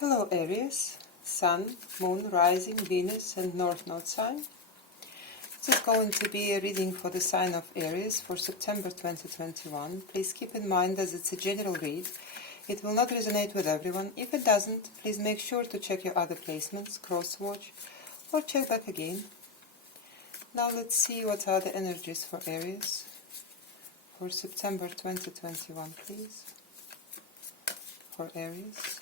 Hello Aries, Sun, Moon, Rising, Venus and North Node sign. This is going to be a reading for the sign of Aries for September 2021. Please keep in mind that it's a general read. It will not resonate with everyone. If it doesn't, please make sure to check your other placements, cross-watch, or check back again. Now let's see what are the energies for Aries for September 2021, please. For Aries.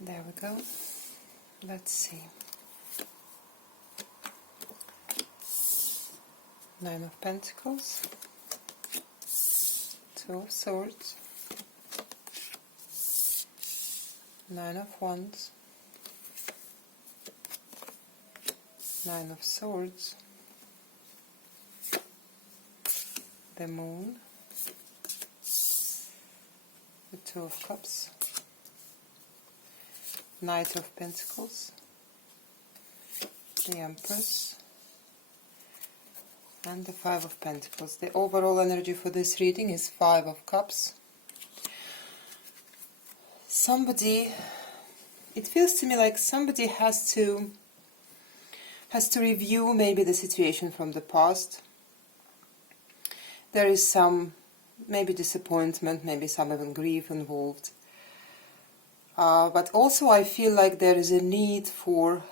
There we go. Let's see. Nine of Pentacles, Two of Swords, Nine of Wands, Nine of Swords, the Moon, the Two of Cups, Knight of Pentacles, the Empress, and the Five of Pentacles. The overall energy for this reading is Five of Cups. It feels to me like somebody has to review maybe the situation from the past. There is some maybe disappointment, maybe some even grief involved. But also I feel like there is a need for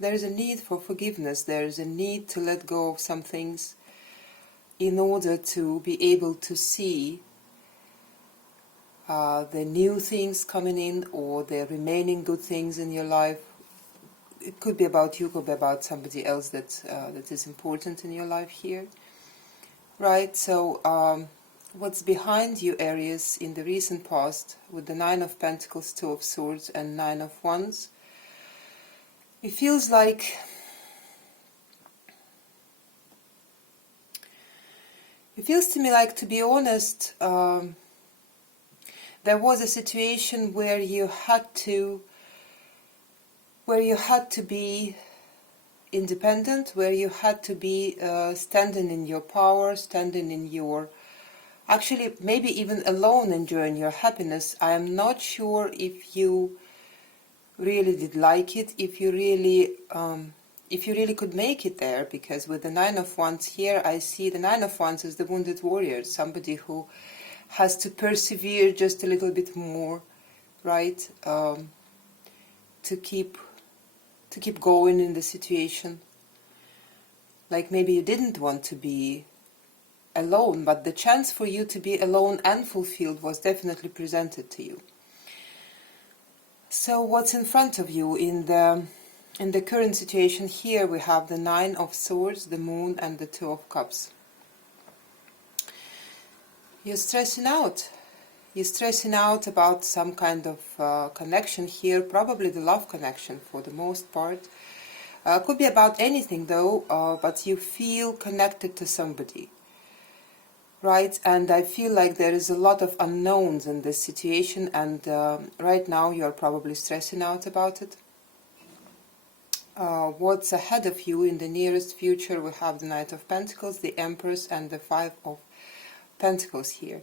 forgiveness. There is a need to let go of some things in order to be able to see the new things coming in or the remaining good things in your life. It could be about you, could be about somebody else that is important in your life here. Right, so what's behind you, Aries, in the recent past with the Nine of Pentacles, Two of Swords and Nine of Wands, it feels like to me like, to be honest, there was a situation where you had to be independent, where you had to be standing in your power, standing in your, actually maybe even alone enjoying your happiness. I am not sure if you really did like it, if you really could make it there, because with the Nine of Wands here, I see the Nine of Wands as the wounded warrior, somebody who has to persevere just a little bit more, right, to keep going in the situation. Like maybe you didn't want to be alone, but the chance for you to be alone and fulfilled was definitely presented to you. So what's in front of you in the current situation here? We have the Nine of Swords, the Moon and the Two of Cups. You're stressing out. You're stressing out about some kind of connection here, probably the love connection for the most part. Could be about anything though, but you feel connected to somebody. Right, and I feel like there is a lot of unknowns in this situation, and right now you are probably stressing out about it. What's ahead of you in the nearest future? We have the Knight of Pentacles, the Empress, and the Five of Pentacles here.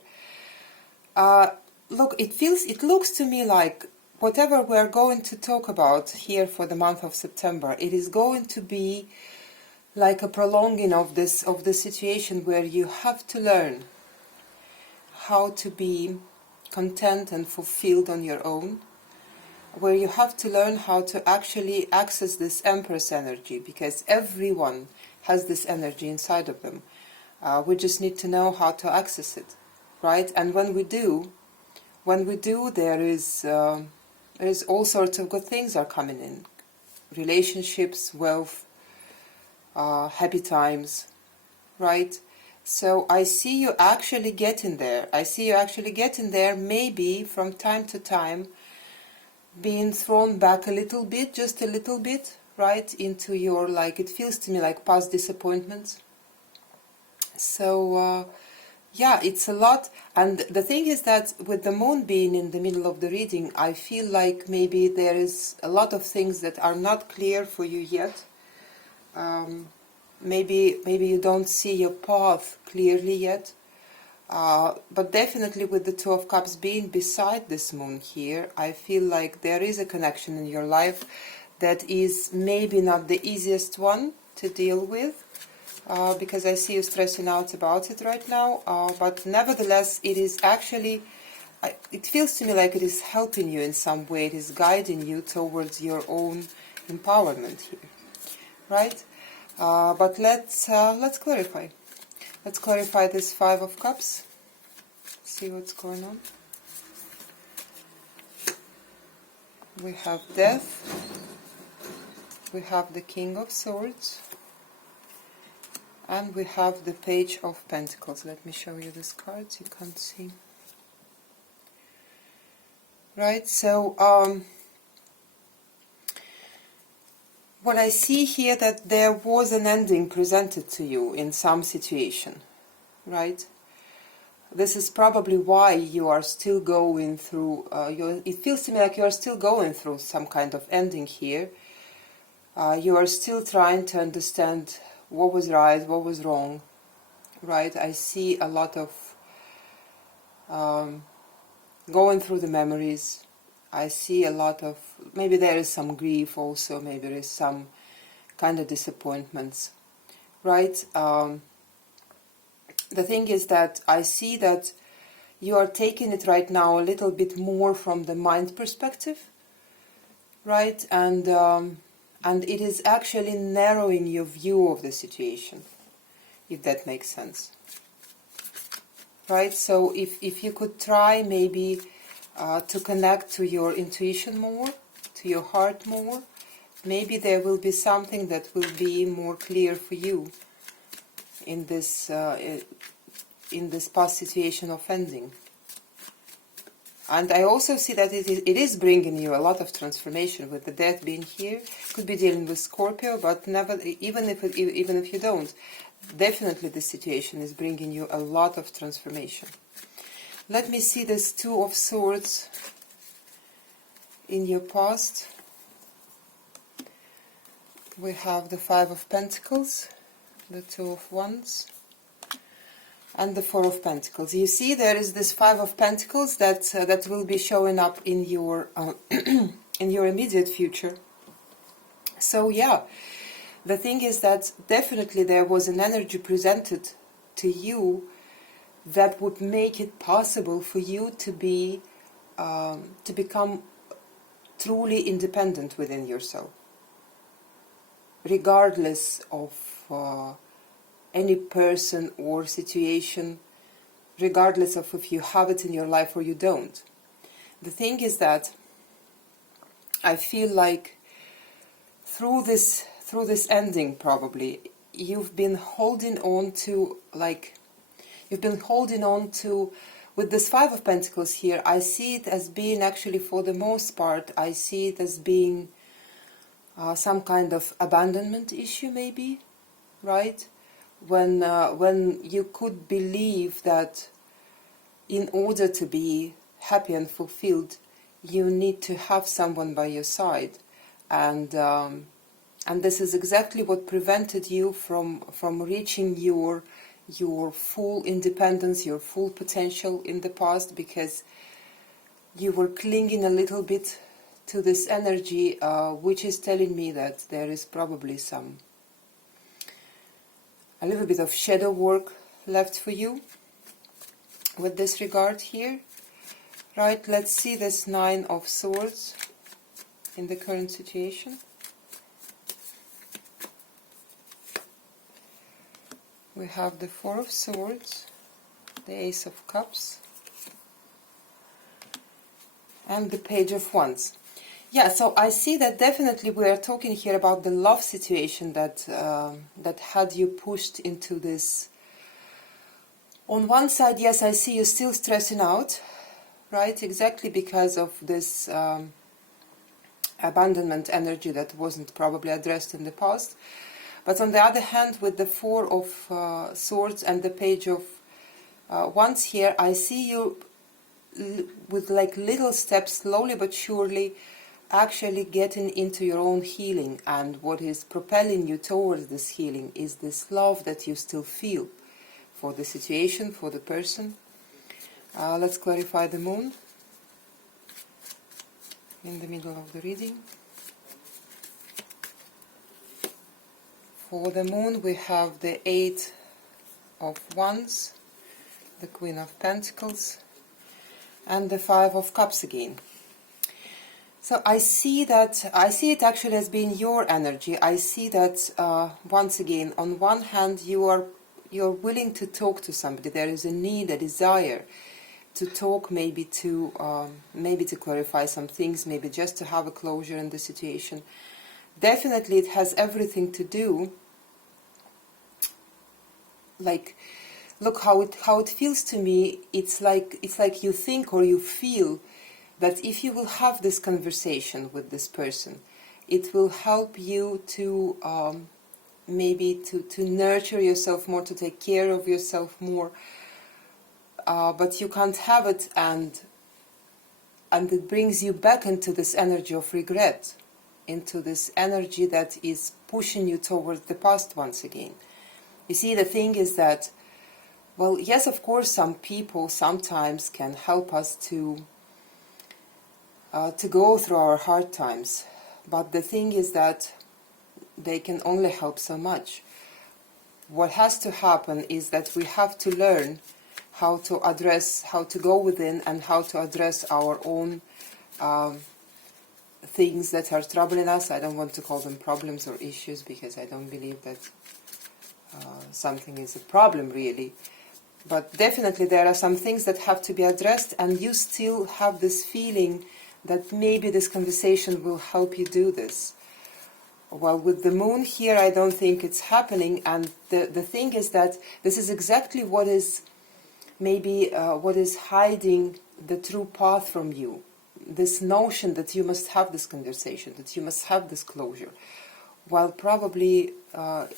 Look, it looks to me like whatever we're going to talk about here for the month of September, it is going to be like a prolonging of the situation where you have to learn how to be content and fulfilled on your own, where you have to learn how to actually access this Empress energy, because everyone has this energy inside of them. We just need to know how to access it, right? And when we do, there is all sorts of good things are coming in. Relationships, wealth, happy times, right? So I see you actually getting there. I see you actually getting there, maybe from time to time being thrown back a little bit, just a little bit, right, into your, like, it feels to me like past disappointments. So yeah, it's a lot. And the thing is that with the Moon being in the middle of the reading, I feel like maybe there is a lot of things that are not clear for you yet. Maybe you don't see your path clearly yet. But definitely with the Two of Cups being beside this moon here, I feel like there is a connection in your life that is maybe not the easiest one to deal with, because I see you stressing out about it right now, but nevertheless it is actually, it feels to me like it is helping you in some way, it is guiding you towards your own empowerment here, right? But let's clarify. Let's clarify this Five of Cups, see what's going on. We have Death, we have the King of Swords, and we have the Page of Pentacles. Let me show you these cards, you can't see. Right, so what I see here, that there was an ending presented to you in some situation, right? This is probably why you are still going through, it feels to me like you are still going through some kind of ending here. You are still trying to understand what was right, what was wrong, right? I see a lot of going through the memories. I see a lot of, maybe there is some grief also, maybe there is some kind of disappointments, right? The thing is that I see that you are taking it right now a little bit more from the mind perspective, right? And it is actually narrowing your view of the situation, if that makes sense, right? So if you could try maybe to connect to your intuition more, to your heart more, maybe there will be something that will be more clear for you in this past situation of ending. And I also see that it is bringing you a lot of transformation, with the Death being here. Could be dealing with Scorpio, but never, even if you don't, definitely this situation is bringing you a lot of transformation. Let me see this Two of Swords in your past. We have the Five of Pentacles, the Two of Wands, and the Four of Pentacles. You see, there is this Five of Pentacles that will be showing up in your in your immediate future. So yeah, the thing is that definitely there was an energy presented to you that would make it possible for you to be to become truly independent within yourself, regardless of any person or situation, regardless of if you have it in your life or you don't. The thing is that I feel like through this ending, probably you've been holding on to, with this Five of Pentacles here, I see it as being, actually for the most part, I see it as being some kind of abandonment issue maybe, right? When you could believe that in order to be happy and fulfilled, you need to have someone by your side, and this is exactly what prevented you from reaching your full independence, your full potential in the past, because you were clinging a little bit to this energy, which is telling me that there is probably a little bit of shadow work left for you with this regard here, right? Let's see this Nine of Swords in the current situation. We have the Four of Swords, the Ace of Cups, and the Page of Wands. Yeah, so I see that definitely we are talking here about the love situation that had you pushed into this. On one side, yes, I see you still stressing out, right? Exactly because of this abandonment energy that wasn't probably addressed in the past. But on the other hand, with the Four of Swords and the Page of Wands here, I see you with like little steps, slowly but surely, actually getting into your own healing. And what is propelling you towards this healing is this love that you still feel for the situation, for the person. Let's clarify the moon in the middle of the reading. For the moon we have the Eight of Wands, the Queen of Pentacles, and the Five of Cups again. So I see it actually as being your energy. I see that once again, on one hand, you're willing to talk to somebody. There is a need, a desire to talk, maybe to clarify some things, maybe just to have a closure in the situation. Definitely, it has everything to do. Like, look how it feels to me. It's like you think or you feel that if you will have this conversation with this person, it will help you to maybe to nurture yourself more, to take care of yourself more. But you can't have it, and it brings you back into this energy of regret, into this energy that is pushing you towards the past once again. You see, the thing is that, well, yes, of course, some people sometimes can help us to go through our hard times, but the thing is that they can only help so much. What has to happen is that we have to learn how to go within and how to address our own things that are troubling us. I don't want to call them problems or issues, because I don't believe that something is a problem really. But definitely there are some things that have to be addressed, and you still have this feeling that maybe this conversation will help you do this. Well, with the moon here, I don't think it's happening, and the thing is that this is exactly what is what is hiding the true path from you. This notion that you must have this conversation, that you must have this closure. Well, probably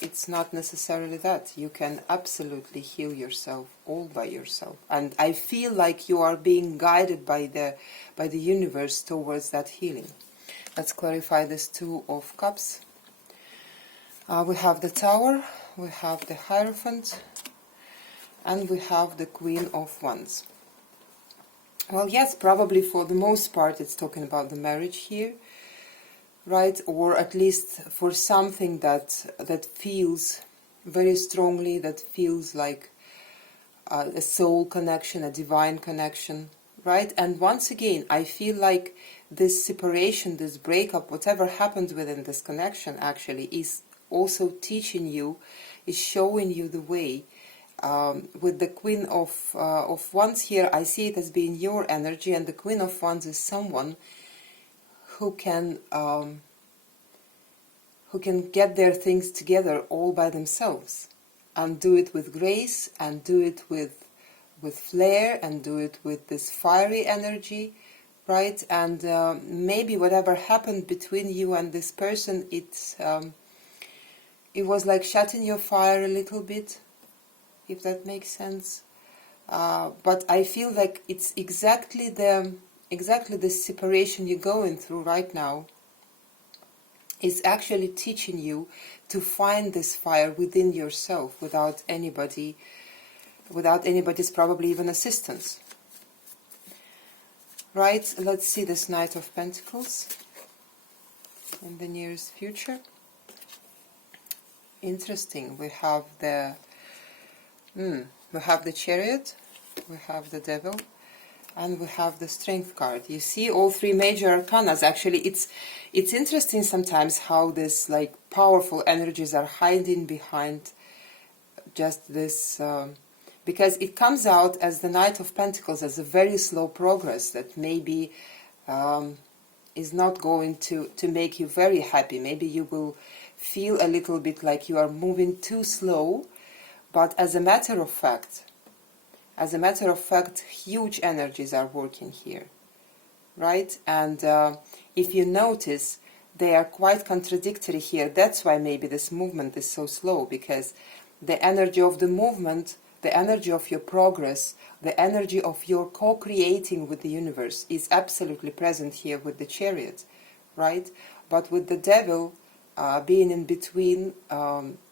it's not necessarily that. You can absolutely heal yourself all by yourself. And I feel like you are being guided by the universe towards that healing. Let's clarify this Two of Cups. We have the Tower, we have the Hierophant, and we have the Queen of Wands. Well, yes, probably for the most part it's talking about the marriage here, right? Or at least for something that feels very strongly, that feels like a soul connection, a divine connection, right? And once again, I feel like this separation, this breakup, whatever happened within this connection actually is also teaching you, is showing you the way. With the Queen of Wands here, I see it as being your energy, and the Queen of Wands is someone who can get their things together all by themselves, and do it with grace, and do it with flair, and do it with this fiery energy, right? And maybe whatever happened between you and this person, it was like shutting your fire a little bit, if that makes sense. But I feel like it's exactly the separation you're going through right now is actually teaching you to find this fire within yourself without anybody's probably even assistance. Right, let's see this Knight of Pentacles in the nearest future. Interesting. We have the Chariot, we have the Devil, and we have the Strength card. You see all three major arcanas. Actually, it's interesting sometimes how this like powerful energies are hiding behind just this, because it comes out as the Knight of Pentacles as a very slow progress that maybe is not going to make you very happy. Maybe you will feel a little bit like you are moving too slow, but as a matter of fact, huge energies are working here, right? And if you notice, they are quite contradictory here. That's why maybe this movement is so slow, because the energy of the movement, the energy of your progress, the energy of your co-creating with the universe is absolutely present here with the Chariot, right? But with the Devil, being in between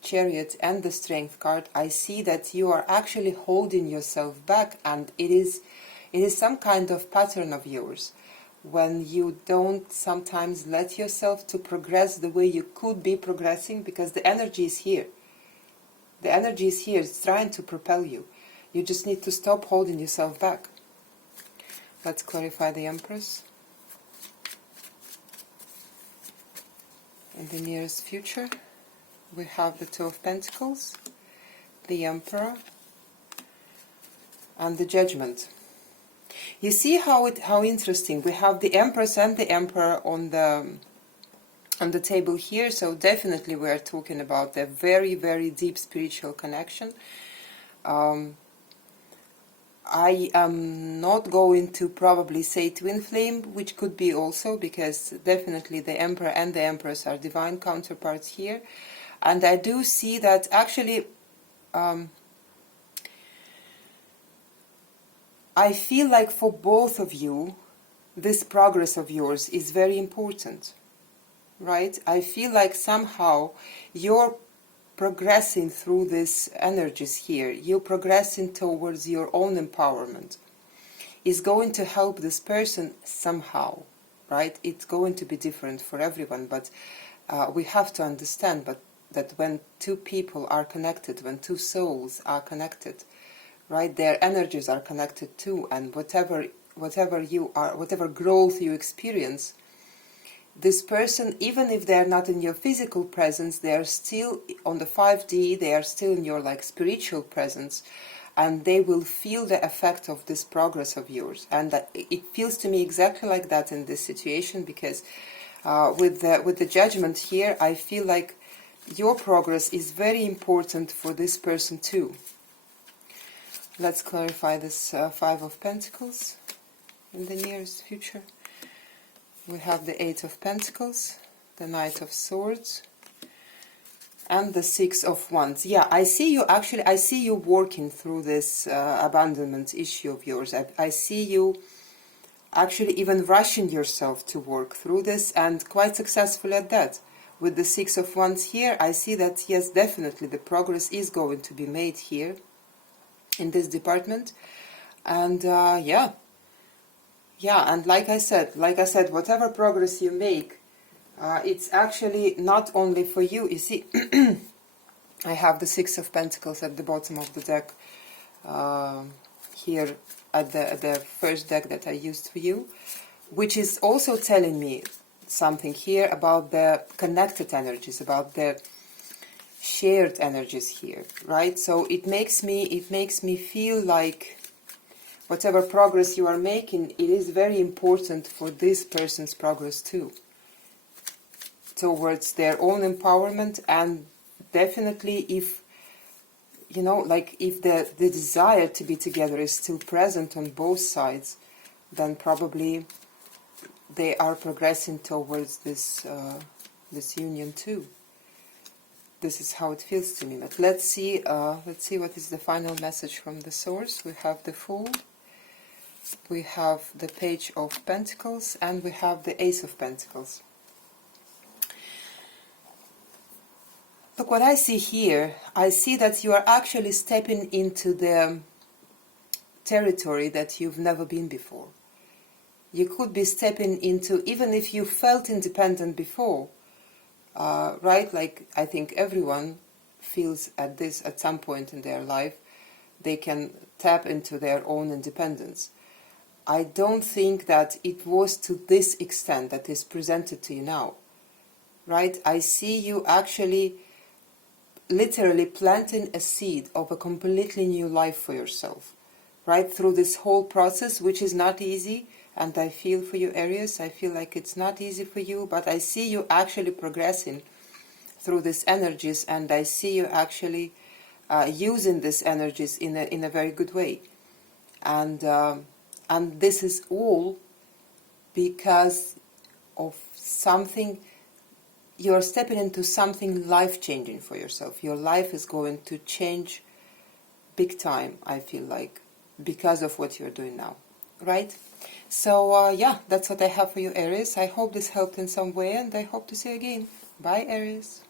Chariot and the Strength card, I see that you are actually holding yourself back, and it is some kind of pattern of yours when you don't sometimes let yourself to progress the way you could be progressing, because the energy is here. The energy is here, it's trying to propel you. You just need to stop holding yourself back. Let's clarify the Empress. In the nearest future, we have the Two of Pentacles, the Emperor, and the Judgment. You see how interesting. We have the Empress and the Emperor on the table here, so definitely we are talking about a very, very deep spiritual connection. I am not going to probably say twin flame, which could be also, because definitely the Emperor and the Empress are divine counterparts here. And I do see that actually I feel like for both of you, this progress of yours is very important, right? I feel like somehow you're progressing through these energies here. You're progressing towards your own empowerment. Is going to help this person somehow, right? It's going to be different for everyone, but we have to understand that when two people are connected, when two souls are connected, right, their energies are connected too, and whatever you are, whatever growth you experience, this person, even if they're not in your physical presence, they are still on the 5D, they are still in your like spiritual presence, and they will feel the effect of this progress of yours. And it feels to me exactly like that in this situation, because with the Judgment here, I feel like your progress is very important for this person too. Let's clarify this Five of Pentacles in the nearest future. We have the Eight of Pentacles, the Knight of Swords, and the Six of Wands. Yeah, I see you actually, I see you working through this abandonment issue of yours. I see you actually even rushing yourself to work through this, and quite successful at that. With the Six of Wands here, I see that, yes, definitely the progress is going to be made here in this department. And yeah, and like I said, whatever progress you make, it's actually not only for you. You see, I have the Six of Pentacles at the bottom of the deck here at the first deck that I used for you, which is also telling me something here about the connected energies, about the shared energies here, right? So it makes me feel like whatever progress you are making, it is very important for this person's progress too, towards their own empowerment. And definitely, if you know, like if the desire to be together is still present on both sides, then probably they are progressing towards this this union too. This is how it feels to me. But let's see what is the final message from the source. We have the Fool, we have the Page of Pentacles, and we have the Ace of Pentacles. Look what I see here. I see that you are actually stepping into the territory that you've never been before. You could be stepping into, even if you felt independent before, right? Like I think everyone feels at some point in their life, they can tap into their own independence. I don't think that it was to this extent that is presented to you now, right? I see you actually literally planting a seed of a completely new life for yourself, right? Through this whole process, which is not easy. And I feel for you, Aries, I feel like it's not easy for you, but I see you actually progressing through these energies, and I see you actually using these energies in a very good way. And this is all because of something. You're stepping into something life-changing for yourself. Your life is going to change big time, I feel like, because of what you're doing now, right? So yeah, that's what I have for you, Aries. I hope this helped in some way, and I hope to see you again. Bye, Aries.